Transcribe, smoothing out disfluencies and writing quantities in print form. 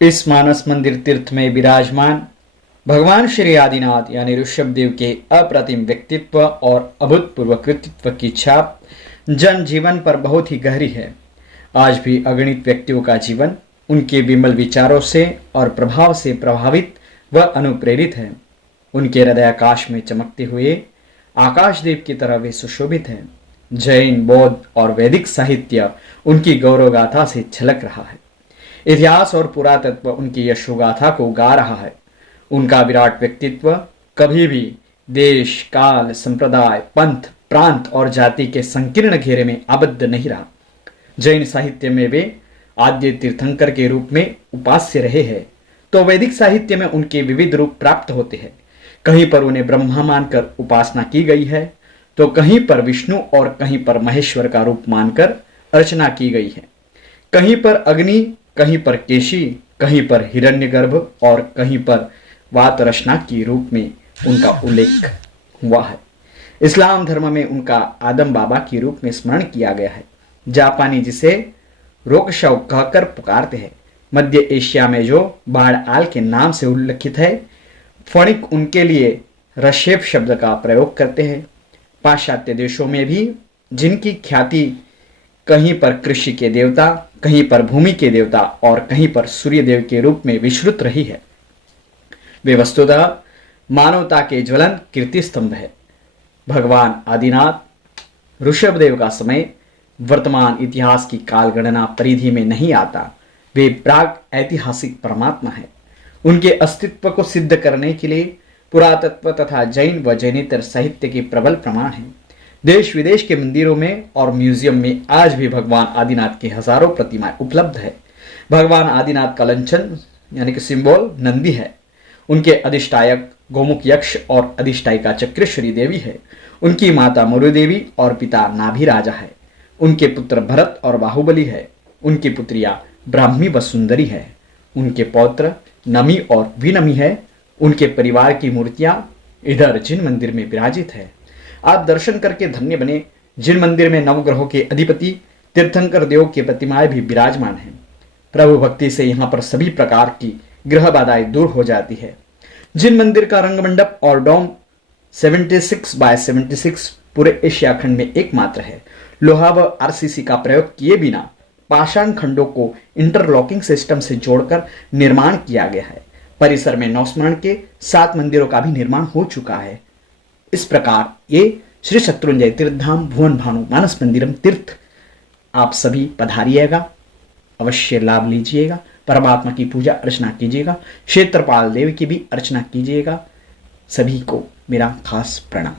इस मानस मंदिर तीर्थ में विराजमान भगवान श्री आदिनाथ यानी ऋषभ देव के अप्रतिम व्यक्तित्व और अभूतपूर्व कृतित्व की छाप जन जीवन पर बहुत ही गहरी है। आज भी अगणित व्यक्तियों का जीवन उनके विमल विचारों से और प्रभाव से प्रभावित व अनुप्रेरित है। उनके हृदयाकाश में चमकते हुए आकाशदीप की तरह वे सुशोभित हैं। जैन, बौद्ध और वैदिक साहित्य उनकी गौरव गाथा से झलक रहा है। इतिहास और पुरातत्व उनकी यशोगाथा को गा रहा है। उनका विराट व्यक्तित्व कभी भी देश, काल, संप्रदाय, पंथ, प्रांत और जाति के संकीर्ण घेरे में आबद्ध नहीं रहा। जैन साहित्य में वे आद्य तीर्थंकर के रूप में उपास्य रहे हैं, तो वैदिक साहित्य में उनके विविध रूप प्राप्त होते हैं। कहीं पर उन्हें ब्रह्मा मानकर उपासना की गई है, तो कहीं पर विष्णु और कहीं पर महेश्वर का रूप मानकर अर्चना की गई है। कहीं पर अग्नि, कहीं पर केशी, कहीं पर हिरण्यगर्भ और कहीं पर वात रचना के रूप में उनका उल्लेख हुआ है। इस्लाम धर्म में उनका आदम बाबा के रूप में स्मरण किया गया है। जापानी जिसे रोकशव कहकर पुकारते हैं। मध्य एशिया में जो बाढ़ आल के नाम से उल्लेखित है, फणिक उनके लिए रशेफ शब्द का प्रयोग करते हैं। पाश्चात्य देशों में भी जिनकी ख्याति कहीं पर कृषि के देवता, कहीं पर भूमि के देवता और कहीं पर सूर्य देव के रूप में विश्रुत रही है, वे वस्तुतः मानवता के ज्वलंत कीर्ति स्तंभ है। भगवान आदिनाथ ऋषभदेव का समय वर्तमान इतिहास की कालगणना परिधि में नहीं आता। वे प्राग ऐतिहासिक परमात्मा है। उनके अस्तित्व को सिद्ध करने के लिए पुरातत्व तथा जैन व जैनेतर साहित्य के प्रबल प्रमाण हैं। देश विदेश के मंदिरों में और म्यूजियम में आज भी भगवान आदिनाथ की हजारों प्रतिमाएं उपलब्ध है। भगवान आदिनाथ का लंचन यानी कि सिंबल नंदी है। उनके अधिष्ठायक गोमुख यक्ष और अधिष्ठायिका चक्रेश्वरी देवी है। उनकी माता मरु देवी और पिता नाभि राजा है। उनके पुत्र भरत और बाहुबली है। उनकी पुत्रियां ब्राह्मी व सुंदरी है। उनके पौत्र नमी और विनमी है। उनके परिवार की मूर्तियां इधर जिन मंदिर में विराजित है। आप दर्शन करके धन्य बने। जिन मंदिर में नवग्रहों के अधिपति तीर्थंकर देव की प्रतिमाएं भी विराजमान हैं। प्रभु भक्ति से यहाँ पर सभी प्रकार की ग्रह बाधाएं दूर हो जाती है। जिन मंदिर का रंग मंडप और डोम 76x76 पूरे एशिया खंड में एकमात्र है। लोहा व आरसीसी का प्रयोग किए बिना पाषाण खंडों को इंटरलॉकिंग सिस्टम से जोड़कर निर्माण किया गया है। परिसर में नवस्मरण के 7 मंदिरों का भी निर्माण हो चुका है। इस प्रकार ये श्री शत्रुंजय तीर्थधाम भुवन भानु मानस मंदिरम तीर्थ आप सभी पधारिएगा, अवश्य लाभ लीजिएगा। परमात्मा की पूजा अर्चना कीजिएगा। क्षेत्रपाल देव की भी अर्चना कीजिएगा। सभी को मेरा खास प्रणाम।